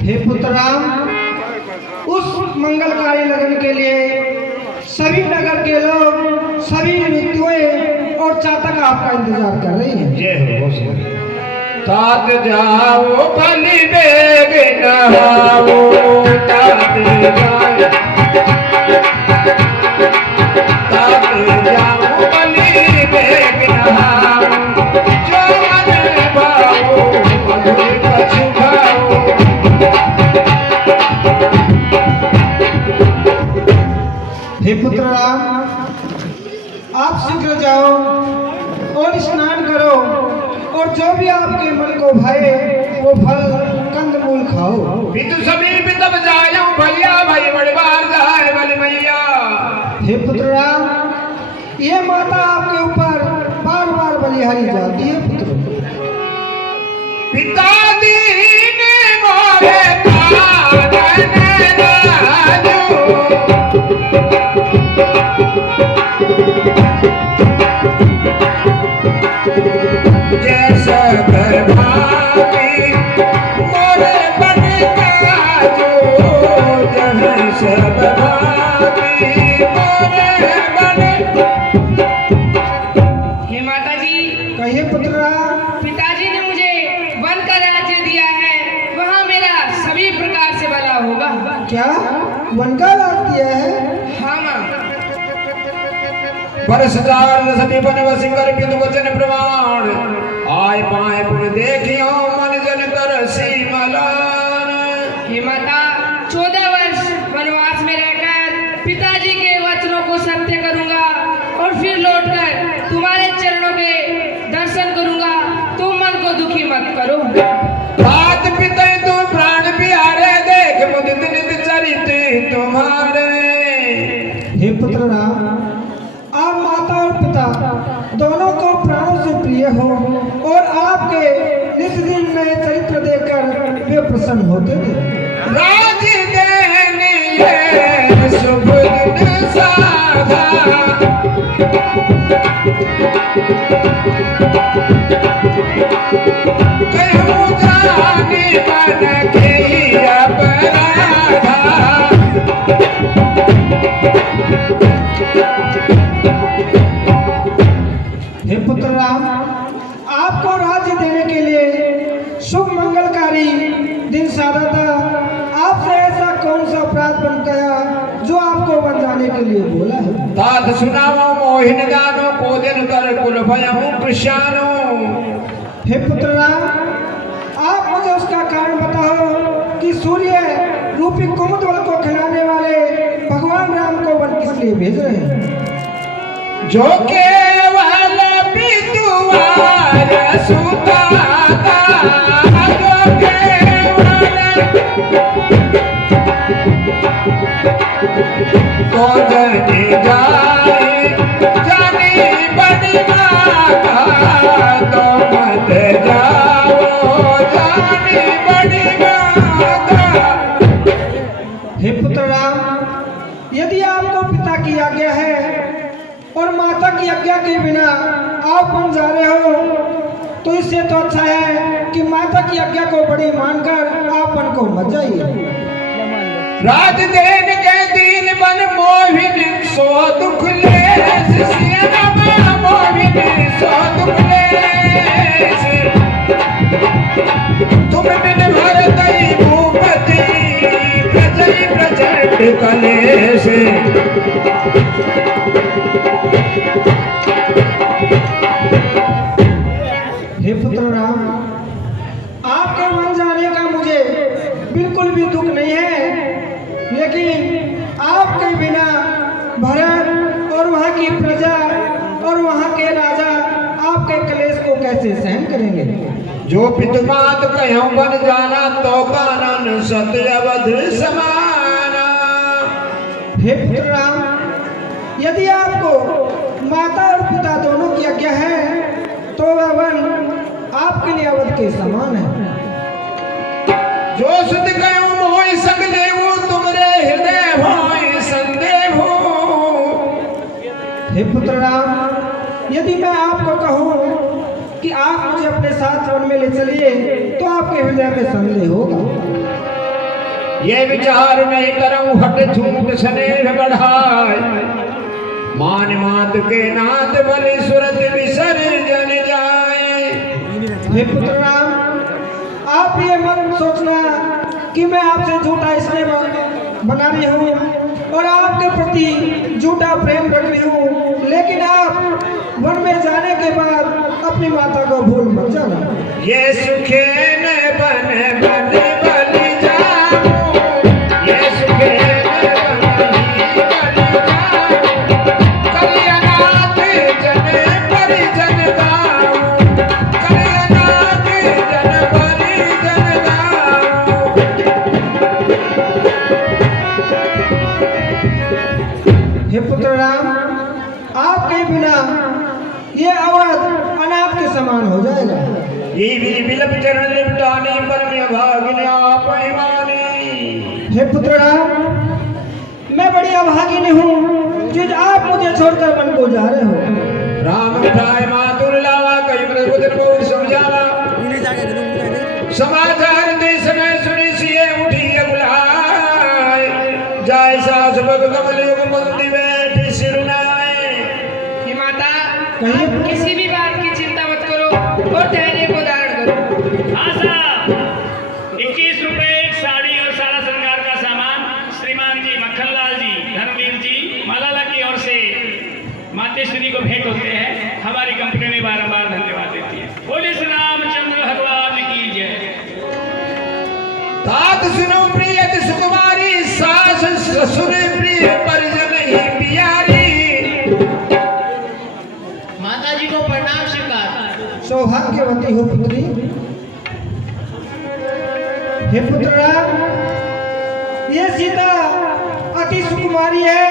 हे पुत्रराम, उस मंगलकारी लगन के लिए सभी नगर के लोग, सभी ऋतुएं और चातक आपका इंतजार कर रही हैं। जय हो तात जाओ बलि बेग नहाओ, तात जाओ बलि बेग नहाओ, जो मन भाओ मधुर कछु खाओ। हे पुत्रराम, आप शीघ्र जाओ और स्नान करो और जो भी आपके मन को भाए वो फल कंदमूल खाओ। पितु समीप तब जायो भैया, भाई बड़े बार जाए बलि मैया। हे पुत्रराम, ये माता आपके ऊपर बार बार बलिहारी जाती है पुत्र। पिता दीन मोरे कानन राजो, जैसा भावी मोरे बन काजो, जहाँ सब भावी मोरे बन। हे माता जी, कहिए पुत्रराम। पिताजी ने मुझे वन का राज्य दिया है, वहाँ मेरा सभी प्रकार से भला होगा। क्या वन का राज दिया है? हाँ माँ। परसदार सभी बन वसिंगर बिंदु वचन प्रमाण, आय पाए पुन देखियो मन जन कर सीमलान। हे माता, 14 वर्ष वनवास में रहकर पिताजी के वचनों को सत्य करूंगा और फिर लौटकर तुम्हारे चरणों के दर्शन करूंगा। तुम मन को दुखी मत करो। बात पिता तू प्राण प्यारे, देख मुदित नित चरित तुम्हारे। हे पुत्रराम, आप माता और पिता दोनों को प्राणों से प्रिय हो और आपके नित दिन नए चरित्र देखकर वे प्रसन्न होते थे। राज देने ये शुभ दिन साधा, कहूँ जाने मन की अपराधा। हे पुत्रराम, आपको राज्य देने के लिए शुभ मंगलकारी दिन साधा था। आपसे ऐसा कौन सा अपराध बन गया जो आपको वन जाने के लिए बोला है? तात सुनाओ मोहिन दानो, को दिन कर कुल भयहूँ कृष्णानो। हे पुत्रराम, आप मुझे उसका कारण बताओ कि सूर्य रूपी कुमुदवल को खिलाने वाले भगवान राम को वन किस लिए भेज रहे हैं? जो केवल पितुआर सुताता, जो केवल तो जनी जाए जानी बनी माता, तो मत जाओ जानी बनी माता। हे पुत्रराम, यदि आपको पिता की आज्ञा है और माता की आज्ञा के बिना आप वन जा रहे हो, तो इससे तो अच्छा है कि माता की आज्ञा को बड़ी मानकर आप वन को मत जाइए। राज देन के दीन बन मोहिनी सो दुख ले, मोहिनी सो दुख ले। तुम बिन भरतई भूपति, प्रजई प्रचंड कलेश। हे पुत्रराम, आपके वन जाने का मुझे बिल्कुल भी दुख नहीं है, लेकिन आपके बिना भरत और वहाँ की प्रजा और वहाँ के राजा आपके कलेश को कैसे सहन करेंगे? जो पितुमात कहूँ बन जाना, तो कानन सत्य अवध समाना। हे पुत्रराम, यदि आपको माता और पिता दोनों की आज्ञा है तो वह वन आपके लिए अवध के समान है। जो सुध कहूँ मोहि संग देवो, तुमरे हृदय भोय संदेहो। हे पुत्र राम, यदि मैं आपको कहूँ कि आप मुझे अपने साथ वन में ले चलिए तो आपके हृदय में संदेह होगा। ये विचार नहीं करूं हट झूठ स्नेह बढ़ाए, मान मात के नाथ बलि सुरत विसर्जन जाए। हे पुत्र राम, आप ये मत सोचना कि मैं आपसे झूठा इसलिए बना रही हूँ और आपके प्रति झूठा प्रेम रख रही हूँ, लेकिन आप वन में जाने के बाद अपनी माता को भूल मत जाना। ये सुखे न बन बन बलि जाऊं, ये सुखे न बन कल्याणाथ जन परिजन गाऊं, कल्याणाथ जन परिजन गाऊं। हे पुत्र राम, आपके बिना ये अवध अनाथ के समान हो जाएगा। ये विलप चरण लिपटानी परम भागिनी आप हिमानी। हे पुत्र राम, मैं बड़ी अभागिनी हूँ जो आप मुझे छोड़कर मन को जा रहे हो। राम उठाए मातुर लावा, कई वचन बहुत समझावा। समाचार देश में सुनी सिए उठी बुलाए, जाय सास बग कमल युग बंदी बैठी सिरुनाए। हे माता, कहिए। आप किसी भी बात की चिंता मत करो और धैर्य को धारण करो। हाँ साहब, 21 रुपए एक साड़ी और सारा श्रृंगार का सामान श्रीमान जी मक्खनलाल जी, धर्मवीर जी, मालाला की ओर से मातेश्वरी को भेंट होते हैं। हमारी कंपनी में बारंबार धन्यवाद देती है। बोले श्री रामचंद्र भगवान की जय। तात सुनो प्रिय सुकुमारी, सास ससुर प्रिय परिजन ही प्यारी। माता जी को प्रणाम स्वीकार। सौभाग्यवती हो पुत्री। हे पुत्र राम, ये सीता अति सुकुमारी है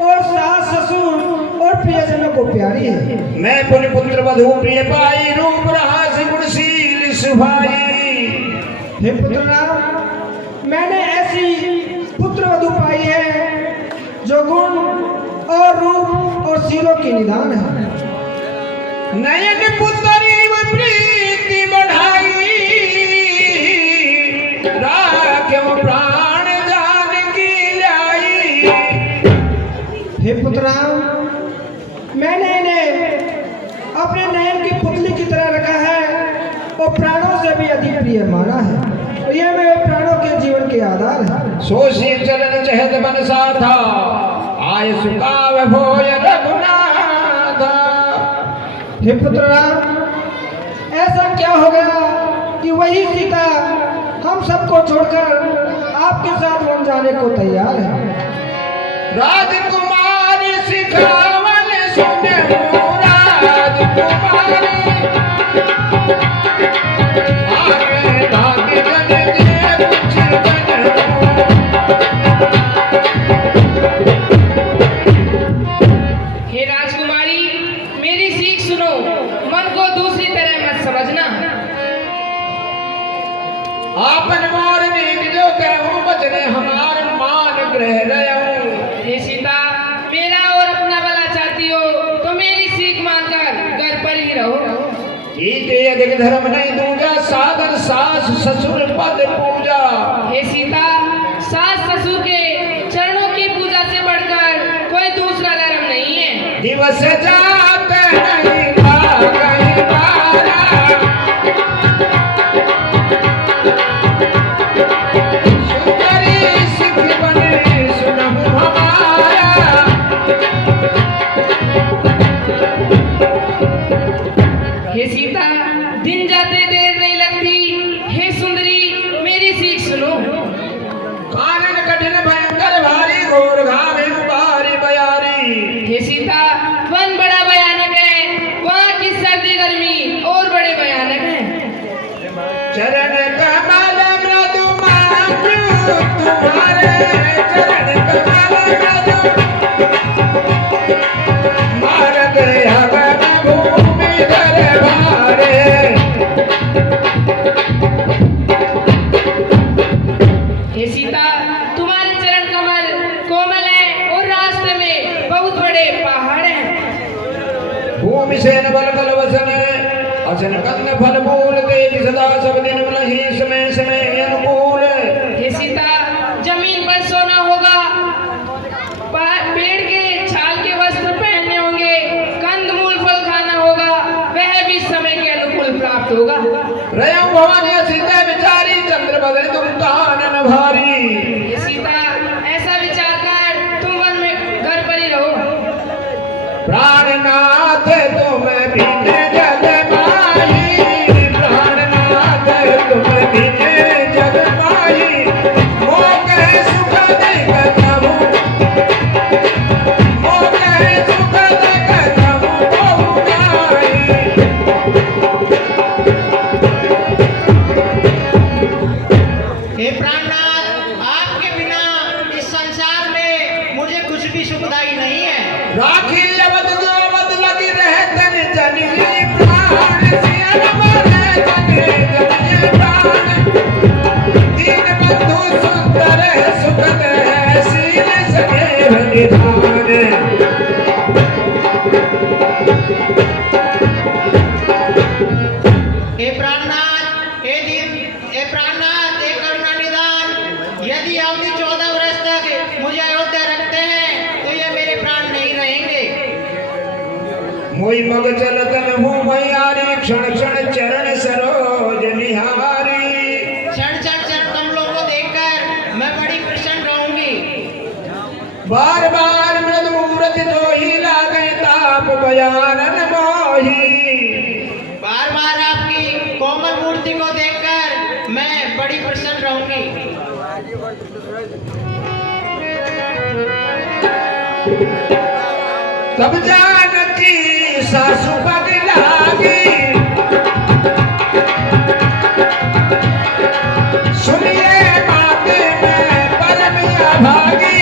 और सास ससुर और प्रियजनों को प्यारी है। मैं पुण्य पुत्र वधु प्रिय पाई, रूप रहास गुणशील सुभाई। हे पुत्र राम, मैंने ऐसी पुत्र वधु पाई है जो गुण और रूप और शीलों की निदान है। नयन पुतरी प्रीति बढ़ाई, राख्यो प्राण जान की लाई। हे पुत्र राम, मैंने इन्हें अपने नयन की पुतली की तरह रखा है और प्राणों से भी अधिक प्रिय माना है। और ये मेरे प्राणों के जीवन के आधार है। सोशी चलन चहत बन साथा, आय सुकाव भोय रघुनाथा। हे पुत्र राम, ऐसा क्या हो गया कि वही सीता हम सबको छोड़कर आपके साथ वन जाने को तैयार है। राजकुमारी सिखावन सुने राजकुमारी, आगे धागे जन जे कुछ जन हे राजकुमारी, मेरी सीख सुनो, मन को दूसरी तरह मत समझना। आपन मोर नीक जो कहूँ बचने हमार मान ग्रह रहूं। हे सीता, मेरा और अपना भला चाहती हो तो मेरी सीख मानकर घर पर ही रहो। ईते अधिक धर्म नहीं दूजा, साधन सास ससुर पद पूजा। हे सीता, सास ससुर के चरणों की पूजा से बढ़कर कोई दूसरा धर्म नहीं है। दिवस जात नहीं भागई बारा, सुंदरी सिख बने सुनहु हमारा। हे सीता, दिन जाते देर नहीं लगती। हे सुंदरी, मेरी सीख सुनो। कानन कठिन भयंकर भारी, घोर घावे भारी बयारी। हे सीता, वन बड़ा भयानक है, वहाँ की सर्दी गर्मी और बड़े भयानक है। चरण कमल मृदु मांजू, तुम्हारे चरण कमल मृदु मार्ग हवन भूमि दरबारे। हे सीता, तुम्हारे चरण कमल कोमल है और रास्ते में बहुत बड़े पहाड़ हैं। भूमि से न बल कल वसन असन कंद फल फूल तेज सदा सब दिन मिलहि समय समय अनुकूल। हे सीता, जमीन पर सोना होगा, पेड़ के छाल के वस्त्र पहनने होंगे, कंद मूल फल खाना होगा, वह भी समय के अनुकूल प्राप्त होगा। रयो भवानी सीता विचारी चंद्र बदल तुम कानन भारी। हे सीता, ऐसा विचार कर तुम वन में घर पर ही रहो। प्राणनाथ तुम बिन जग माही, प्राणनाथ तुम बिन जग माही, मोह सुख देख प्रभु, मोह सुख देख प्रभु बहु नाई। हे प्राणनाथ, आपके बिना इस संसार में मुझे कुछ भी सुखदाई नहीं है। राखी अवध जो अवध लगी रहतन जनिए प्राण, सियन मरे जने जनिए प्राण, दीन बंधु सुंदर सुखद है सील सदैव निधान। हे प्राणनाथ, हे प्राणनाथ, हे करुणा निदान, यदि अवधि 14 वर्ष तक मुझे अयोध्या रखते हैं तो ये मेरे प्राण नहीं रहेंगे। मोई मग चलतन भूमयारी, क्षण क्षण चरण सरोज निहारी। क्षण क्षण क्षण कमलों को देखकर मैं बड़ी प्रसन्न रहूंगी। बार बार मृद मूर्ति जो ही लागे ताप बयानन मोही। बार बार आपकी कोमल मूर्ति को देखकर मैं बड़ी प्रसन्न रहूंगी। तब जानकी सासु पग लागी, सुनिए बातें में परमिया भागी।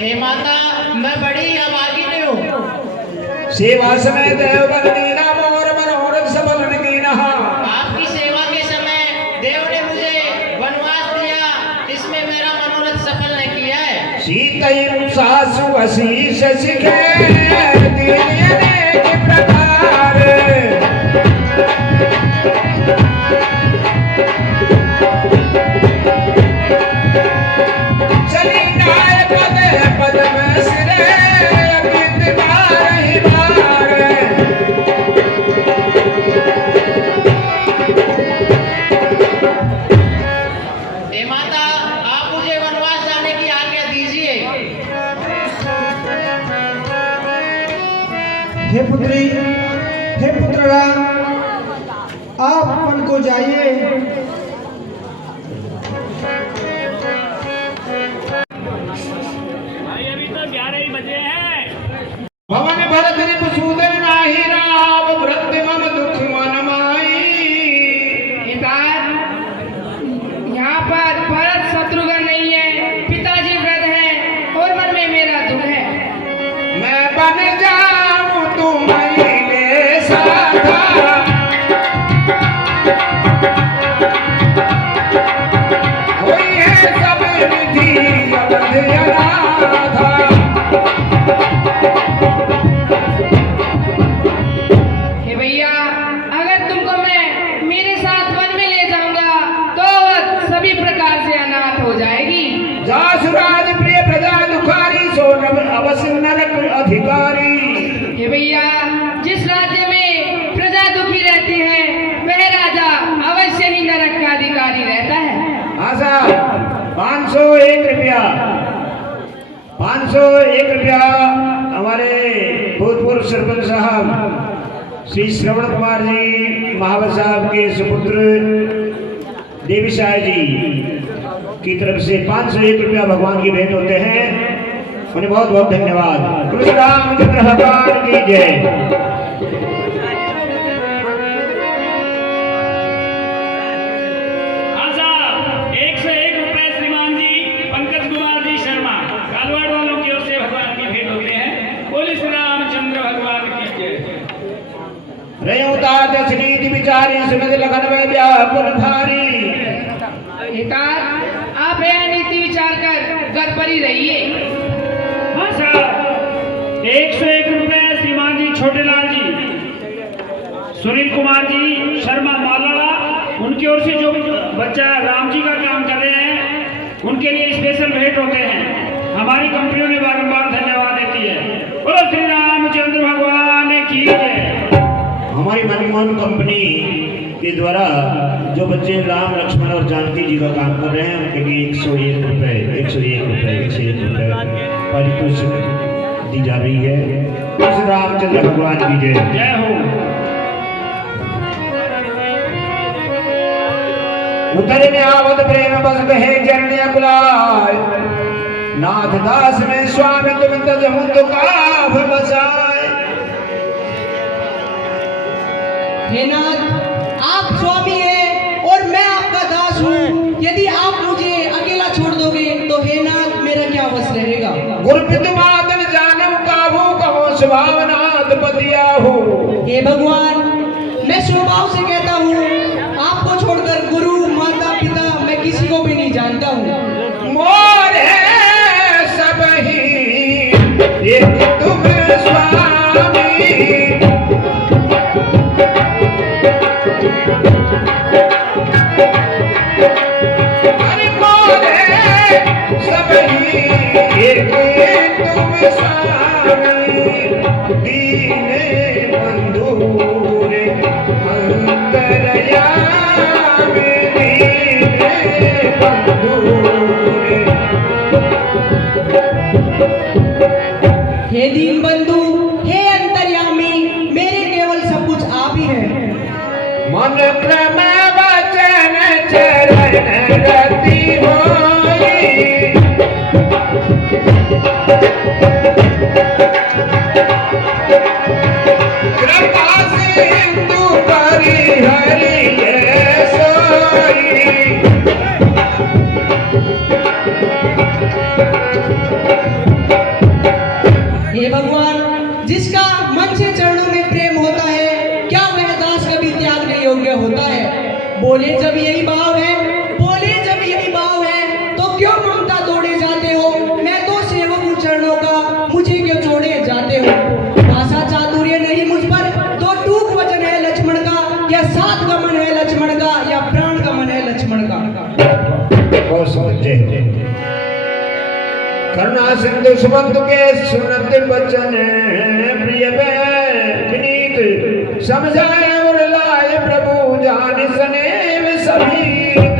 हे माता, मैं बड़ी अभागिनी हूँ। सेवा समय देव बलनीना मोर मनोरथ सफल की नहा। आपकी सेवा के समय देव ने मुझे वनवास दिया, इसमें मेरा मनोरथ सफल नहीं किया है। सीतई सासु आशीष सिखे, दीन अनेक प्रकार। चली नाय पद पद में सिरे, अमित बार ही बार। हे माता, आप मुझे वनवास जाने की आज्ञा दीजिए। हे पुत्री, हे पुत्र राम, आप वन को जाइए। भाई अभी तो 11 ही बजे हैं। भवन भरत रिपुसूदन नाही, राम व्रत मम दुख मन माई। यहाँ पर भरत शत्रुघ्न नहीं है, पिताजी वृद्ध हैं और मन में मेरा दुख है। मैं बन जाऊं तुम्हारे साथा, होई है सब विधि अवध अनाथा। हे भैया, अगर तुमको मैं मेरे साथ वन में ले जाऊंगा तो सभी प्रकार से अनाथ हो जाएगी। जासुराज प्रिय प्रजा दुखारी, सोनव अवश्य नरक अधिकारी। हे भैया, जिस राज्य में प्रजा दुखी रहती है वह राजा अवश्य ही नरक का अधिकारी रहता है। हाँ साहब, 501 रुपया, 501 रुपया हमारे भूतपूर्व सरपंच साहब श्री श्रवण कुमार जी महावत साहब के सुपुत्र देवी साय जी की तरफ से 501 रुपया भगवान की भेंट होते हैं। उन्हें बहुत बहुत धन्यवाद। कृष्ण रामचंद्र भगवान की जय। विचारी सुनत लगन में व्याकुल भारी। एकांत आप यह नीति विचार कर घर पर ही रहिए। 101 रुपए श्रीमान जी छोटेलाल जी, सुनील कुमार जी शर्मा मालाड़ा, उनकी ओर से जो बच्चा राम जी का काम कर रहे हैं उनके लिए स्पेशल भेंट होते हैं। हमारी कंपनियों ने बारंबार धन्यवाद देती है। बोलो श्री रामचंद्र भगवान की जय। हमारी मनमोहन कंपनी के द्वारा जो बच्चे राम लक्ष्मण और जानकी जी का काम कर रहे हैं उनके लिए 101 रुपए पारितोषिक दी जा रही है। श्री रामचंद्र भगवान की जय। जय हो। उतरे में आवत प्रेम बस कहे जरण्य बुलाए, नाथ दास में स्वामी तुम तजहु तो काफ बसाए। हे नाथ, आप स्वामी हैं और मैं आपका दास हूँ। यदि आप मुझे अकेला छोड़ दोगे तो हे नाथ मेरा क्या वश रहेगा। गुरपित मातन जानम काहू कहो स्वभावनाथ पतिया हो। हे भगवान, मैं स्वभाव से कहता हूँ, आपको छोड़कर गुरु माता पिता मैं किसी को भी नहीं जानता हूँ। मोर है सब ही एक तुम स्वामी, अरे मोर है सब ही एक तुम स्वामी, दीन बंधु रे अंतरयामी, दीन बंधु रे। हे दीन बंधु, हे अंतर्यामी, मेरे केवल सब कुछ आप ही हैं। मन क्रम वचन चरण रति होई, कृपा सिंधु करी हरि के सोई। हे भगवान, जिसका मन से चरणों में प्रेम होता है, क्या वह दास कभी त्यागने योग्य होता है। बोले जब यही भाव है, बोले जब यही भाव है, तो क्यों ममता तोड़े जाते हो। मैं तो सेवक हूँ चरणों का, मुझे क्यों छोड़े जाते हो। भाषा चातुर्य नहीं मुझ पर, तो टूक वचन है लक्ष्मण का, या सात गमन है लक्ष्मण का, या प्राण गमन है लक्ष्मण का। बहुत समझे। करुणा सिंधु सुबंधु के सुनत बचन, प्रिय विनीत समझाए और लाए प्रभु जान सनेव सभीत।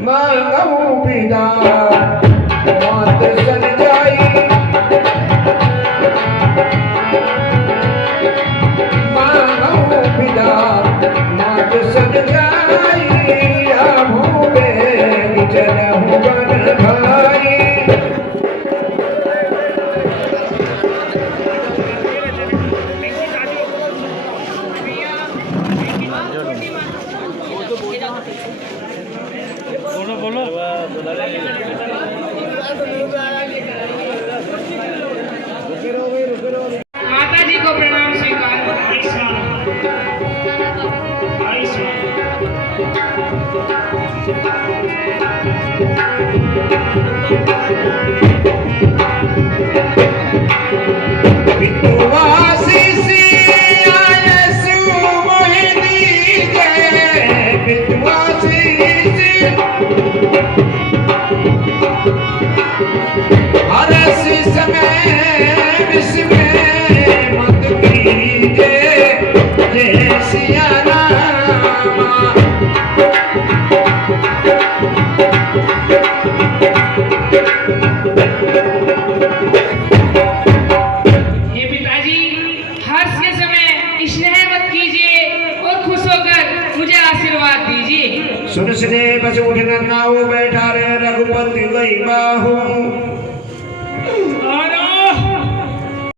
मांगऊ पिता मात सन जाई, मांगऊ पिता मात सन जाई, आभू बेग चलहु बन भाई। माता जी को प्रणाम स्वीकार। विद्वासी आयसु मोहि दीजे, विद्वासी हरस समय विस्मय मत कीजे, जय सिया रामा। हे पिताजी, हर्ष के समय स्नेह मत कीजिए और खुश होकर मुझे आशीर्वाद दीजिए। सुन सुने बस उठन नाऊ बैठा रे रघुपति गई बाहू। आना